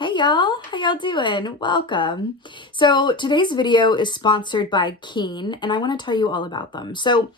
Hey y'all, how y'all doing? Welcome. So today's video is sponsored by Keen, and I want to tell you all about them. So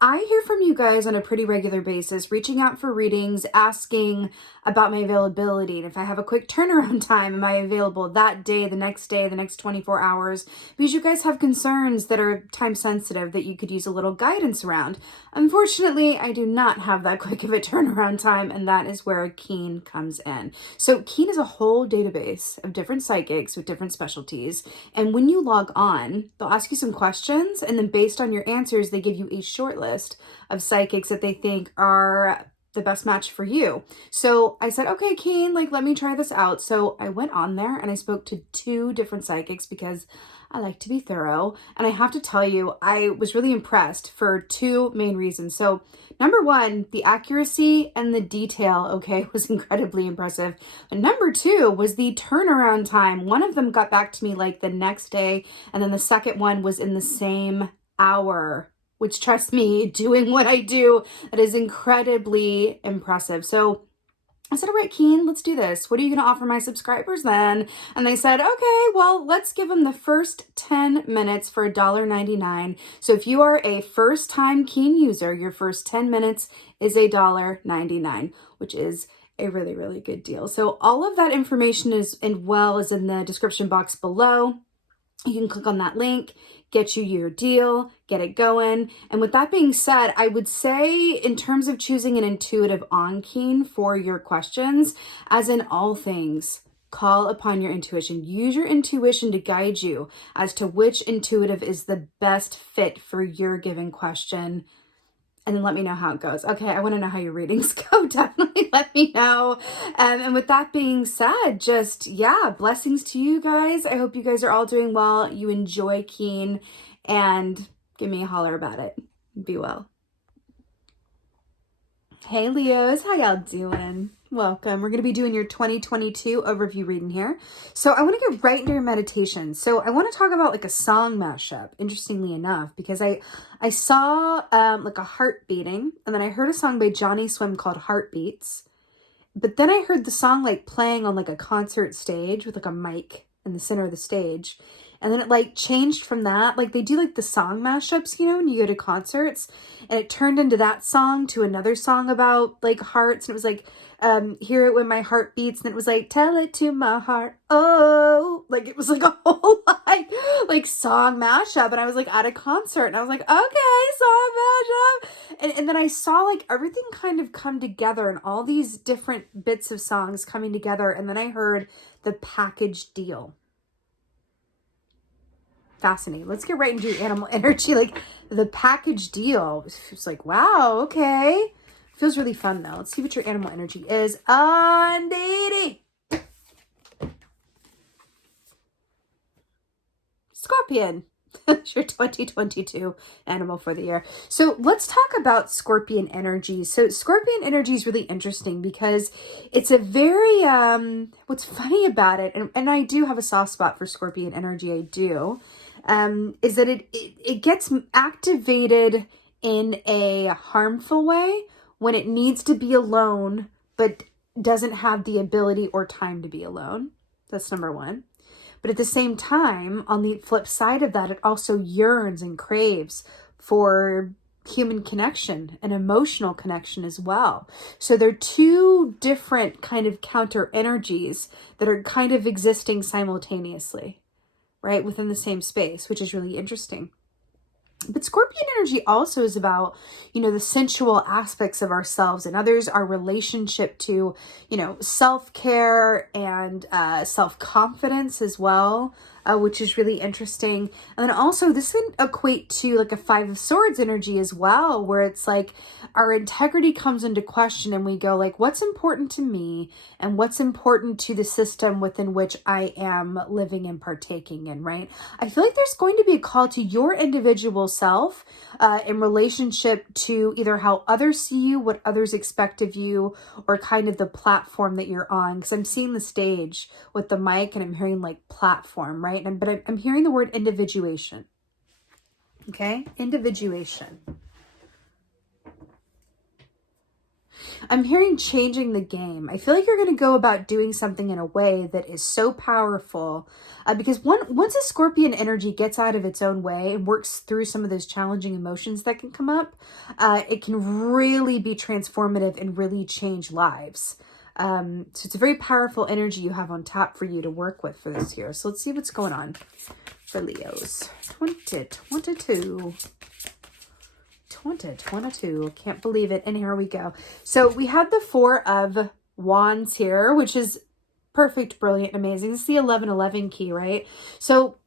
I hear from you guys on a pretty regular basis, reaching out for readings, asking about my availability. And if I have a quick turnaround time, am I available that day, the next 24 hours? Because you guys have concerns that are time sensitive that you could use a little guidance around. Unfortunately, I do not have that quick of a turnaround time, and that is where Keen comes in. So Keen is a whole database of different psychics with different specialties. And when you log on, they'll ask you some questions, and then based on your answers, they give you a short list of psychics that they think are the best match for you. So I said, okay, Keen, let me try this out. So I went on there and I spoke to 2 different psychics because I like to be thorough. And I have to tell you, I was really impressed for 2 main reasons. So number 1, the accuracy and the detail, okay, was incredibly impressive. And number 2 was the turnaround time. One of them got back to me the next day, and then the second one was in the same hour, which, trust me, doing what I do, that is incredibly impressive. So I said, all right, Keen, let's do this. What are you going to offer my subscribers then? And they said, okay, well, let's give them the first 10 minutes for $1.99. So if you are a first-time Keen user, your first 10 minutes is $1.99, which is a really, really good deal. So all of that information is in the description box below. You can click on that link, get you your deal, get it going. And with that being said, I would say in terms of choosing an intuitive on Keen for your questions, as in all things, call upon your intuition. Use your intuition to guide you as to which intuitive is the best fit for your given question. And then let me know how it goes. Okay, I want to know how your readings go. Definitely let me know. And with that being said, blessings to you guys. I hope you guys are all doing well. You enjoy Keen, and give me a holler about it. Be well. Hey Leos, how y'all doing? Welcome. We're going to be doing your 2022 overview reading here. So I want to get right into your meditation. So I want to talk about a song mashup, interestingly enough, because I saw a heart beating, and then I heard a song by Johnny Swim called Heartbeats. But then I heard the song playing on a concert stage with a mic in the center of the stage. And then it changed from that. They do the song mashups, when you go to concerts, and it turned into that song to another song about hearts. And it was hear it when my heart beats. And it was tell it to my heart. Oh, it was a whole song mashup. And I was at a concert, and I was okay, song mashup. And then I saw everything kind of come together, and all these different bits of songs coming together. And then I heard the package deal. Fascinating. Let's get right into animal energy. The package deal. It's wow, okay. Feels really fun though. Let's see what your animal energy is. Undeedy. Scorpion. Your 2022 animal for the year. So let's talk about Scorpion energy. So Scorpion energy is really interesting because it's a very, what's funny about it, and I do have a soft spot for Scorpion energy, I do, is that it gets activated in a harmful way when it needs to be alone, but doesn't have the ability or time to be alone. That's number 1. But at the same time, on the flip side of that, it also yearns and craves for human connection and emotional connection as well. So they're 2 different kind of counter energies that are kind of existing simultaneously, right, within the same space, which is really interesting. But Scorpion energy also is about, the sensual aspects of ourselves and others, our relationship to, self-care and self-confidence as well, which is really interesting. And then also this can equate to a 5 of Swords energy as well, where it's our integrity comes into question, and we go what's important to me and what's important to the system within which I am living and partaking in, right? I feel there's going to be a call to your individual self in relationship to either how others see you, what others expect of you, or kind of the platform that you're on. Because I'm seeing the stage with the mic, and I'm hearing platform, right? But I'm hearing the word individuation. Okay, individuation. I'm hearing changing the game. I feel like you're going to go about doing something in a way that is so powerful because once a Scorpion energy gets out of its own way and works through some of those challenging emotions that can come up, it can really be transformative and really change lives. So it's a very powerful energy you have on tap for you to work with for this year. So let's see what's going on for Leos. 2022. 2022. Can't believe it. And here we go. So we have the Four of Wands here, which is perfect, brilliant, amazing. This is the 1111 key, right? So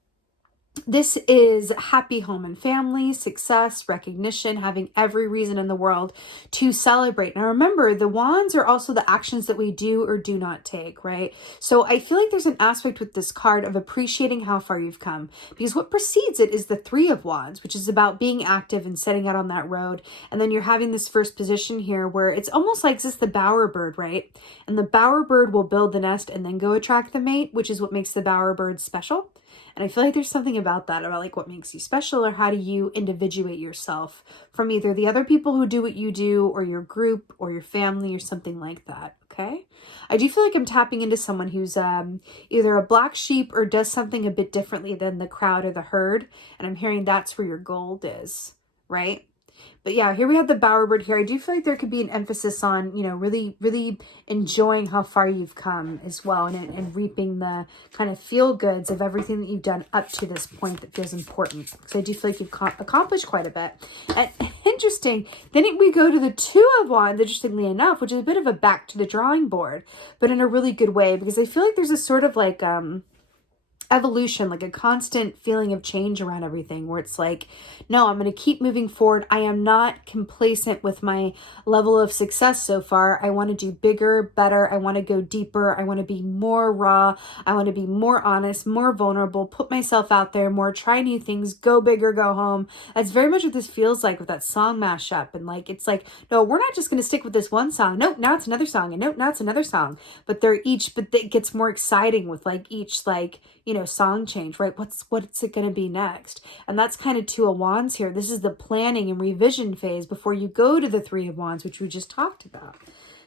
this is happy home and family, success, recognition, having every reason in the world to celebrate. Now remember, the wands are also the actions that we do or do not take, right? So I feel like there's an aspect with this card of appreciating how far you've come, because what precedes it is the Three of Wands, which is about being active and setting out on that road. And then you're having this first position here where it's almost like this the bowerbird, right? And the bowerbird will build the nest and then go attract the mate, which is what makes the bowerbird special. And I feel like there's something about that, about like what makes you special, or how do you individuate yourself from either the other people who do what you do, or your group, or your family, or something like that. Okay. I do feel like I'm tapping into someone who's either a black sheep or does something a bit differently than the crowd or the herd. And I'm hearing that's where your gold is, right? But yeah, here we have the bowerbird here. I do feel like there could be an emphasis on, you know, really, really enjoying how far you've come as well, and reaping the kind of feel goods of everything that you've done up to this point that feels important. Because I do feel like you've accomplished quite a bit. And interesting, then we go to the Two of Wands, interestingly enough, which is a bit of a back to the drawing board, but in a really good way, because I feel like there's a sort of like, evolution, like a constant feeling of change around everything, where it's like, no, I'm going to keep moving forward. I am not complacent with my level of success so far. I want to do bigger, better. I want to go deeper. I want to be more raw. I want to be more honest, more vulnerable, put myself out there more, try new things, go bigger, go home. That's very much what this feels like with that song mashup. And like, it's like, no, we're not just going to stick with this one song. Nope, now it's another song. And nope, now it's another song. But it gets more exciting with like each, like, you know, song change, right? What's it going to be next? And that's kind of Two of Wands here. This is the planning and revision phase before you go to the Three of Wands, which we just talked about.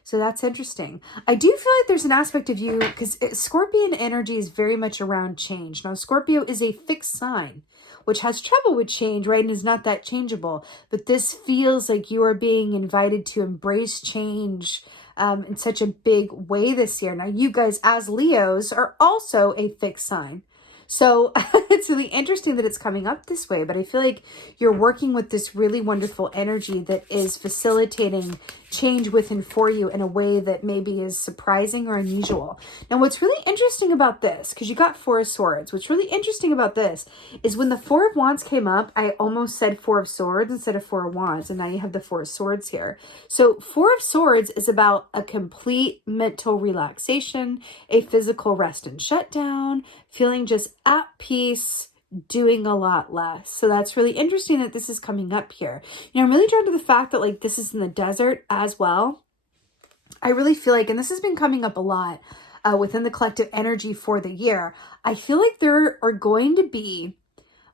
So that's interesting. I do feel like there's an aspect of you, because Scorpion energy is very much around change. Now, Scorpio is a fixed sign, which has trouble with change, right? And is not that changeable. But this feels like you are being invited to embrace change in such a big way this year. Now, you guys as Leos are also a fixed sign. So it's really interesting that it's coming up this way, but I feel like you're working with this really wonderful energy that is facilitating change within for you in a way that maybe is surprising or unusual. Now, what's really interesting about this, because you got Four of Swords, what's really interesting about this is when the Four of Wands came up, I almost said Four of Swords instead of Four of Wands, and now you have the Four of Swords here. So Four of Swords is about a complete mental relaxation, a physical rest and shutdown, feeling just at peace, doing a lot less. So that's really interesting that this is coming up here. You know, I'm really drawn to the fact that like this is in the desert as well. I really feel like, and this has been coming up a lot within the collective energy for the year, I feel like there are going to be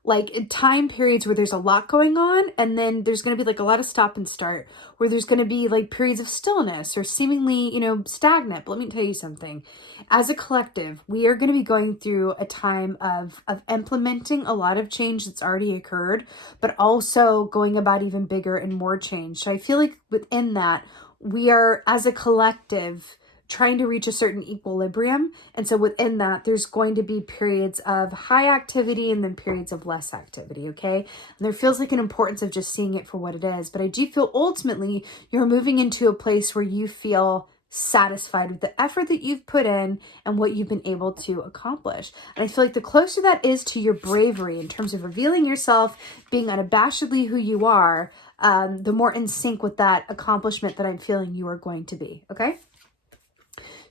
like time periods where there's a lot going on, and then there's going to be like a lot of stop and start, where there's going to be like periods of stillness or seemingly, you know, stagnant. But let me tell you something. As a collective, we are going to be going through a time of implementing a lot of change that's already occurred, but also going about even bigger and more change. So I feel like within that, we are as a collective trying to reach a certain equilibrium. And so within that, there's going to be periods of high activity and then periods of less activity, okay? And there feels like an importance of just seeing it for what it is. But I do feel ultimately you're moving into a place where you feel satisfied with the effort that you've put in and what you've been able to accomplish. And I feel like the closer that is to your bravery in terms of revealing yourself, being unabashedly who you are, the more in sync with that accomplishment that I'm feeling you are going to be, okay?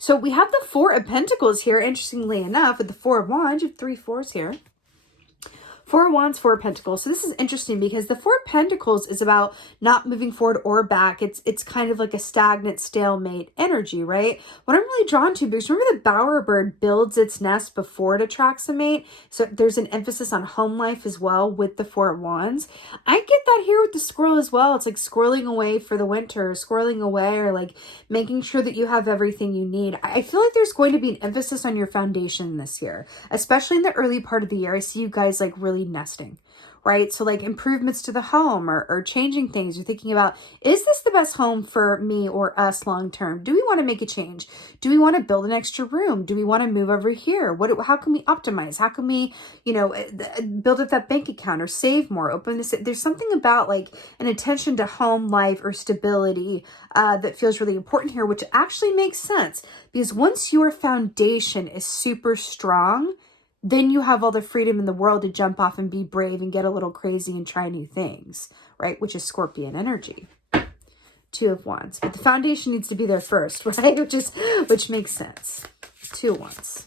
So we have the Four of Pentacles here, interestingly enough, with the Four of Wands. You have 3 fours here. Four of Wands, Four of Pentacles. So this is interesting because the Four of Pentacles is about not moving forward or back. It's kind of like a stagnant, stalemate energy, right? What I'm really drawn to, because remember the bowerbird builds its nest before it attracts a mate. So there's an emphasis on home life as well with the Four of Wands. I get that here with the squirrel as well. It's like squirreling away for the winter, squirreling away, or like making sure that you have everything you need. I feel like there's going to be an emphasis on your foundation this year, especially in the early part of the year. I see you guys like really nesting, right? So like improvements to the home or changing things. You're thinking about, is this the best home for me or us long term? Do we want to make a change? Do we want to build an extra room? Do we want to move over here? How can we optimize? How can we, build up that bank account or save more? There's something about like an attention to home life or stability that feels really important here, which actually makes sense because once your foundation is super strong, then you have all the freedom in the world to jump off and be brave and get a little crazy and try new things, right? Which is Scorpion energy. Two of Wands. But the foundation needs to be there first, right? Which makes sense. Two of Wands.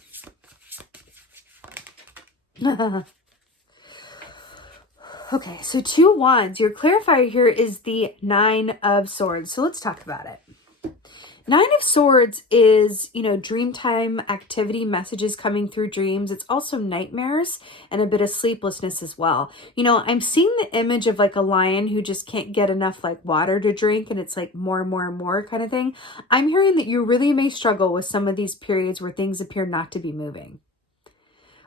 Okay, so Two of Wands. Your clarifier here is the Nine of Swords. So let's talk about it. Nine of Swords is, dreamtime activity, messages coming through dreams. It's also nightmares and a bit of sleeplessness as well. I'm seeing the image of like a lion who just can't get enough like water to drink and it's like more and more and more kind of thing. I'm hearing that you really may struggle with some of these periods where things appear not to be moving,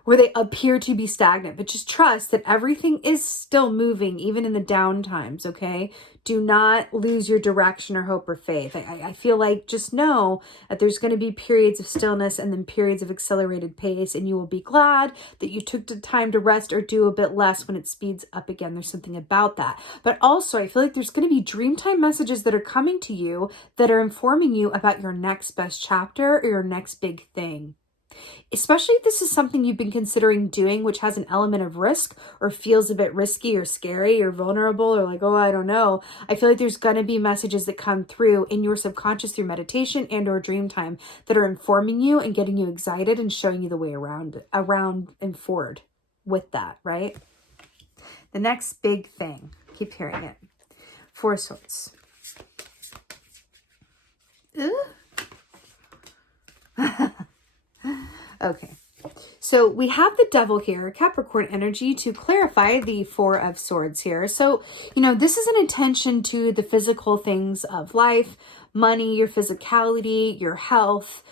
where they appear to be stagnant, but just trust that everything is still moving, even in the down times, okay? Do not lose your direction or hope or faith. I feel like just know that there's going to be periods of stillness and then periods of accelerated pace, and you will be glad that you took the time to rest or do a bit less when it speeds up again. There's something about that. But also, I feel like there's going to be dreamtime messages that are coming to you that are informing you about your next best chapter or your next big thing. Especially if this is something you've been considering doing, which has an element of risk or feels a bit risky or scary or vulnerable or like, oh, I don't know. I feel like there's going to be messages that come through in your subconscious through meditation and or dream time that are informing you and getting you excited and showing you the way around and forward with that, right? The next big thing, keep hearing it. Four of Swords. Okay, so we have the Devil here, Capricorn energy, to clarify the Four of Swords here. So, this is an attention to the physical things of life, money, your physicality, your health,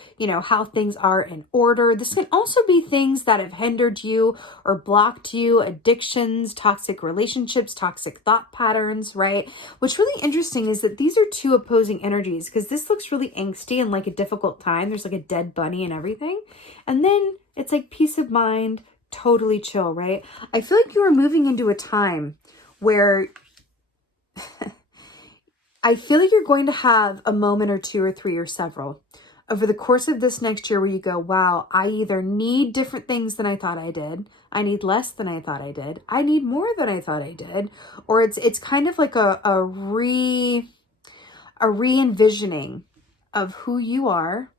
how things are in order. This can also be things that have hindered you or blocked you, addictions, toxic relationships, toxic thought patterns, right? What's really interesting is that these are two opposing energies because this looks really angsty and like a difficult time. There's like a dead bunny and everything. And then it's like peace of mind, totally chill, right? I feel like you are moving into a time where I feel like you're going to have a moment or two or three or several over the course of this next year where you go, wow, I either need different things than I thought I did. I need less than I thought I did. I need more than I thought I did. Or it's kind of like a re-envisioning of who you are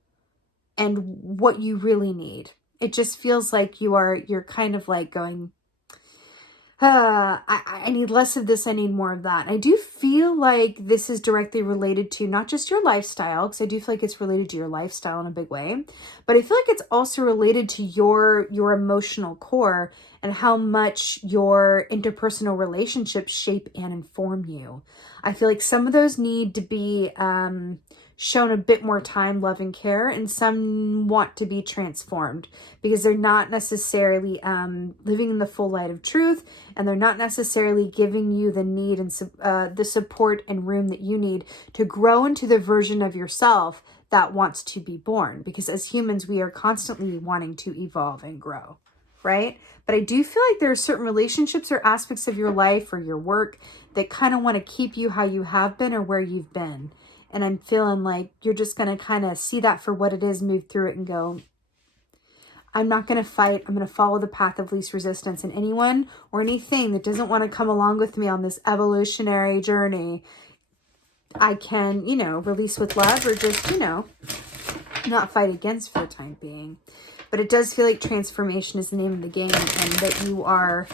and what you really need. It just feels like you're kind of like going, I need less of this, I need more of that. I do feel like this is directly related to not just your lifestyle, because I do feel like it's related to your lifestyle in a big way, but I feel like it's also related to your emotional core and how much your interpersonal relationships shape and inform you. I feel like some of those need to be shown a bit more time, love, and care, and some want to be transformed because they're not necessarily living in the full light of truth, and they're not necessarily giving you the need and the support and room that you need to grow into the version of yourself that wants to be born. Because as humans, we are constantly wanting to evolve and grow, right? But I do feel like there are certain relationships or aspects of your life or your work that kind of want to keep you how you have been or where you've been. And I'm feeling like you're just going to kind of see that for what it is, move through it and go, I'm not going to fight. I'm going to follow the path of least resistance. And anyone or anything that doesn't want to come along with me on this evolutionary journey, I can, release with love or just, not fight against for the time being. But it does feel like transformation is the name of the game, and that you are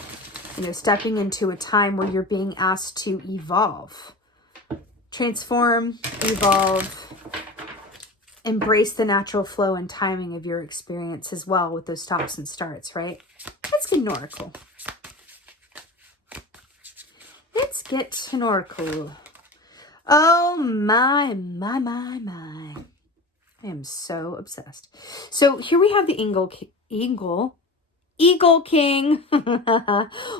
you know, stepping into a time where you're being asked to evolve, transform, evolve, embrace the natural flow and timing of your experience as well with those stops and starts, right? Let's get an oracle. Let's get an oracle. Oh my, my, my, my. I am so obsessed. So here we have the Eagle King.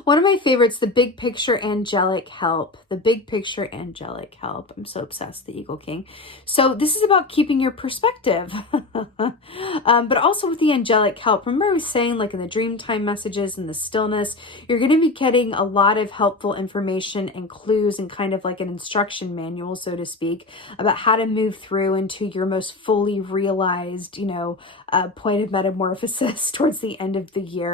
One of my favorites, the big picture angelic help. The big picture angelic help. I'm so obsessed, the Eagle King. So this is about keeping your perspective. But also with the angelic help. Remember I was saying, like in the dreamtime messages and the stillness, you're going to be getting a lot of helpful information and clues and kind of like an instruction manual, so to speak, about how to move through into your most fully realized, you know, point of metamorphosis towards the end of the year.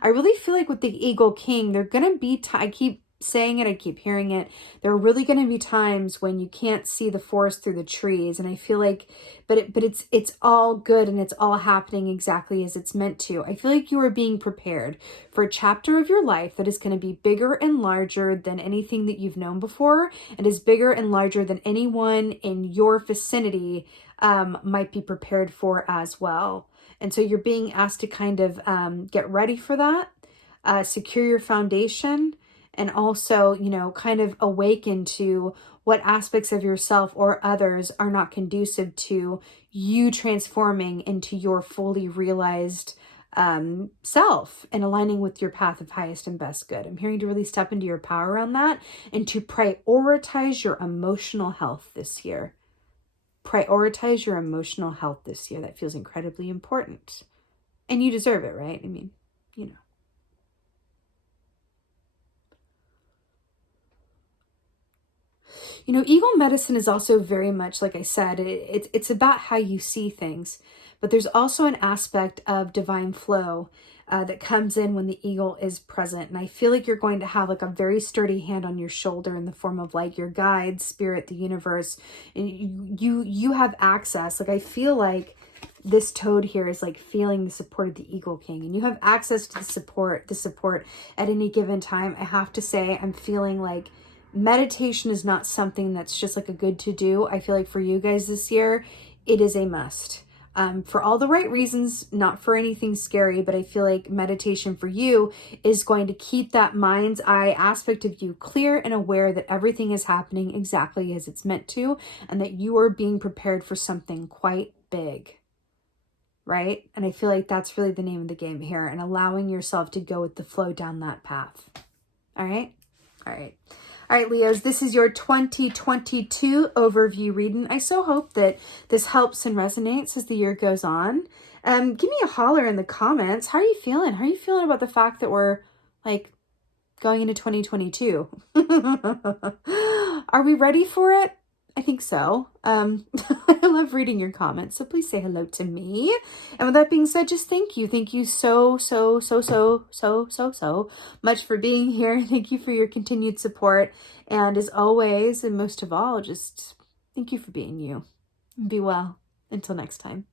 I really feel like with the Eagle King, they're going to be, I keep saying it, I keep hearing it, there are really going to be times when you can't see the forest through the trees. And I feel like, but it's all good and it's all happening exactly as it's meant to. I feel like you are being prepared for a chapter of your life that is going to be bigger and larger than anything that you've known before, and is bigger and larger than anyone in your vicinity might be prepared for as well. And so you're being asked to kind of get ready for that, secure your foundation, and also, you know, kind of awaken to what aspects of yourself or others are not conducive to you transforming into your fully realized self and aligning with your path of highest and best good. I'm hearing to really step into your power around that and to prioritize your emotional health this year. Prioritize your emotional health this year. That feels incredibly important. And you deserve it, right? I mean, you know. You know, Eagle medicine is also very much, like I said, it's about how you see things. But there's also an aspect of divine flow that comes in when the eagle is present. And I feel like you're going to have like a very sturdy hand on your shoulder in the form of like your guide, spirit, the universe. And you have access. Like I feel like this toad here is like feeling the support of the Eagle King, and you have access to the support at any given time. I have to say, I'm feeling like meditation is not something that's just like a good to do. I feel like for you guys this year, it is a must. For all the right reasons, not for anything scary, but I feel like meditation for you is going to keep that mind's eye aspect of you clear and aware that everything is happening exactly as it's meant to, and that you are being prepared for something quite big. Right? And I feel like that's really the name of the game here, and allowing yourself to go with the flow down that path. All right? All right. All right, Leos, this is your 2022 overview reading. I so hope that this helps and resonates as the year goes on. Give me a holler in the comments. How are you feeling? How are you feeling about the fact that we're like going into 2022? Are we ready for it? I think so. I love reading your comments, so please say hello to me. And with that being said, just thank you. Thank you so much for being here. Thank you for your continued support. And as always, and most of all, just thank you for being you. Be well. Until next time.